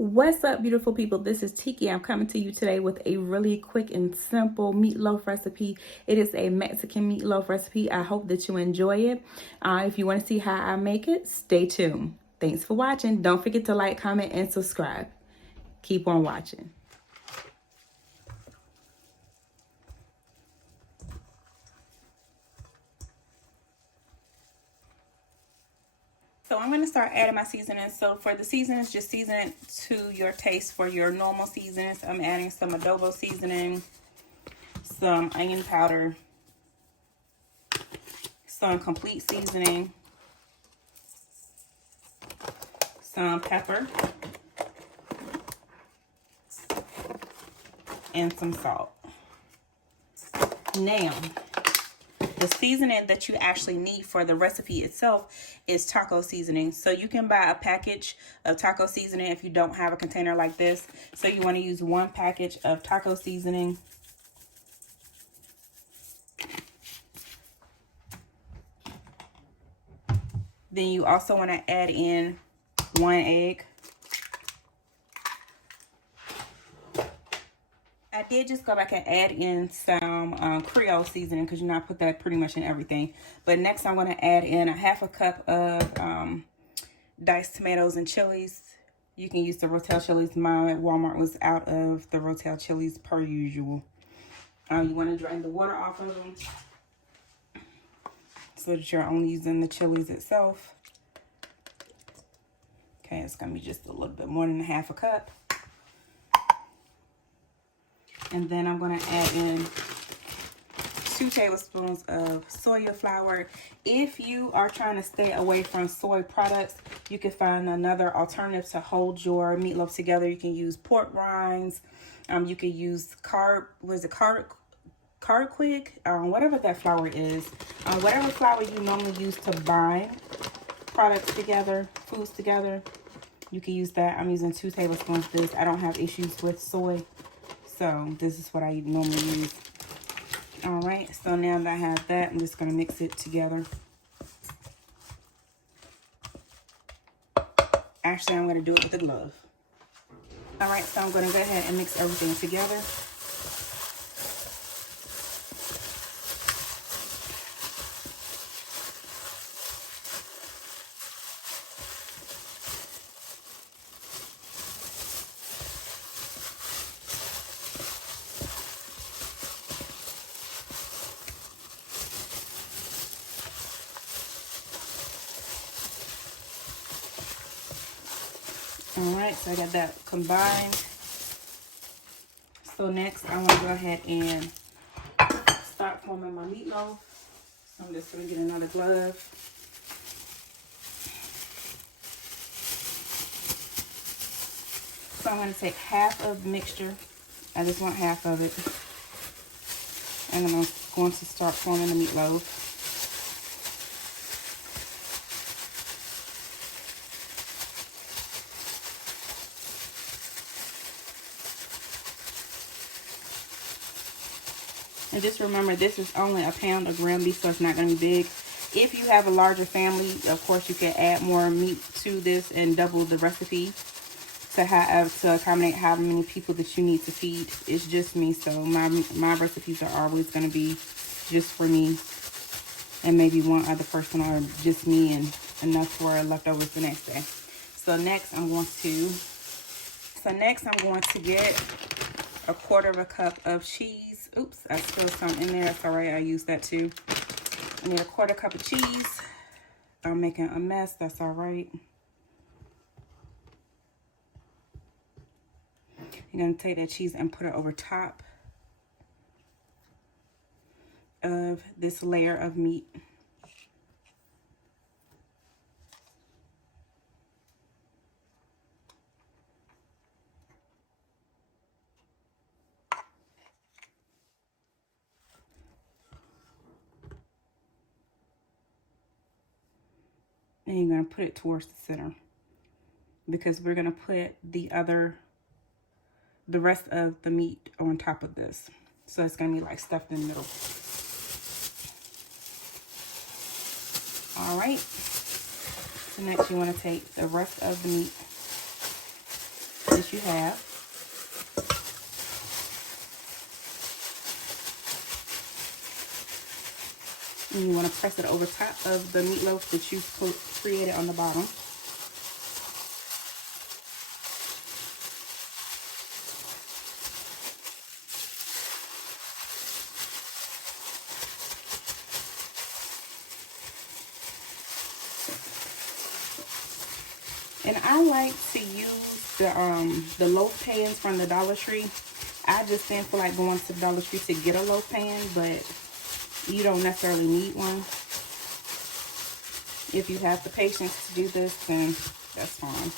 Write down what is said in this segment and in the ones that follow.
What's up, beautiful people? This is Tiki. I'm coming to you today with a really quick and simple meatloaf recipe. It is a Mexican meatloaf recipe. I hope that you enjoy it. If you want to see how I make it, stay tuned. Thanks for watching. Don't forget to like, comment, and subscribe. Keep on watching. So I'm going to start adding my seasonings. So for the seasonings, just season it to your taste for your normal seasonings. I'm adding some adobo seasoning, some onion powder, some complete seasoning, some pepper, and some salt. Now, the seasoning that you actually need for the recipe itself is taco seasoning. So you can buy a package of taco seasoning if you don't have a container like this. So you want to use one package of taco seasoning. Then you also want to add in 1 egg. I did just go back and add in some Creole seasoning because, you know, I put that pretty much in everything. But next I'm going to add in a half a cup of diced tomatoes and chilies. You can use the Rotel chilies. Mine at Walmart was out of the Rotel chilies per usual. You want to drain the water off of them so that you're only using the chilies itself. Okay, it's going to be just a little bit more than a half a cup. And then I'm going to add in 2 tablespoons of soya flour. If you are trying to stay away from soy products, you can find another alternative to hold your meatloaf together. You can use pork rinds. You can use Carquig, whatever that flour is. Whatever flour you normally use to bind products together, foods together, you can use that. I'm using 2 tablespoons of this. I don't have issues with soy, so this is what I normally use. All right, so now that I have that, I'm just going to mix it together. Actually, I'm going to do it with a glove. All right, so I'm going to go ahead and mix everything together. All right, so I got that combined. So next, I want to go ahead and start forming my meatloaf. So I'm just going to get another glove. So I'm going to take half of the mixture. I just want half of it. And I'm going to start forming the meatloaf. And just remember, this is only a pound of ground beef, so it's not going to be big. If you have a larger family, of course, you can add more meat to this and double the recipe to accommodate how many people that you need to feed. It's just me, so my recipes are always going to be just for me and maybe one other person, or just me and enough for leftovers the next day. So next I'm going to get a 1/4 cup of cheese. Oops, I spilled some in there. That's all right. I use that too. I need a 1/4 cup of cheese. I'm making a mess. That's all right. You're going to take that cheese and put it over top of this layer of meat. And you're going to put it towards the center, because we're going to put the rest of the meat on top of this. So it's going to be like stuffed in the middle. All right. So next you want to take the rest of the meat that you have. And you want to press it over top of the meatloaf that you created on the bottom. And I like to use the loaf pans from the Dollar Tree. I just didn't feel like going to the Dollar Tree to get a loaf pan, but you don't necessarily need one. If you have the patience to do this, then that's fine.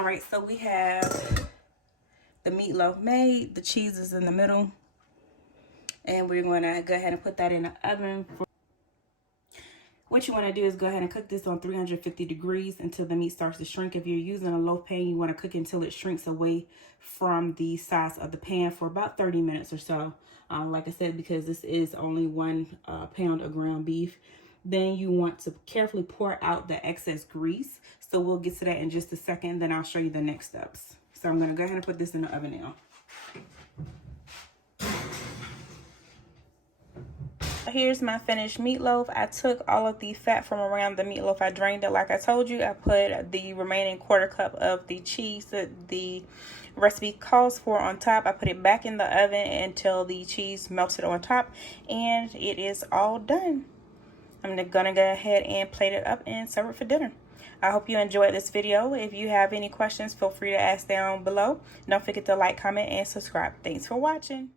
All right, so we have the meatloaf made. The cheese is in the middle. And we're going to go ahead and put that in the oven. What you want to do is go ahead and cook this on 350 degrees until the meat starts to shrink. If you're using a loaf pan, you want to cook it until it shrinks away from the size of the pan for about 30 minutes or so. Like I said, because this is only 1 pound of ground beef. Then you want to carefully pour out the excess grease. So we'll get to that in just a second. Then I'll show you the next steps. So I'm going to go ahead and put this in the oven now. Here's my finished meatloaf. I took all of the fat from around the meatloaf. I drained it like I told you. I put the remaining 1/4 cup of the cheese that the recipe calls for on top. I put it back in the oven until the cheese melted on top, and it is all done. I'm gonna go ahead and plate it up and serve it for dinner. I hope you enjoyed this video. If you have any questions, feel free to ask down below. Don't forget to like, comment, and subscribe. Thanks for watching.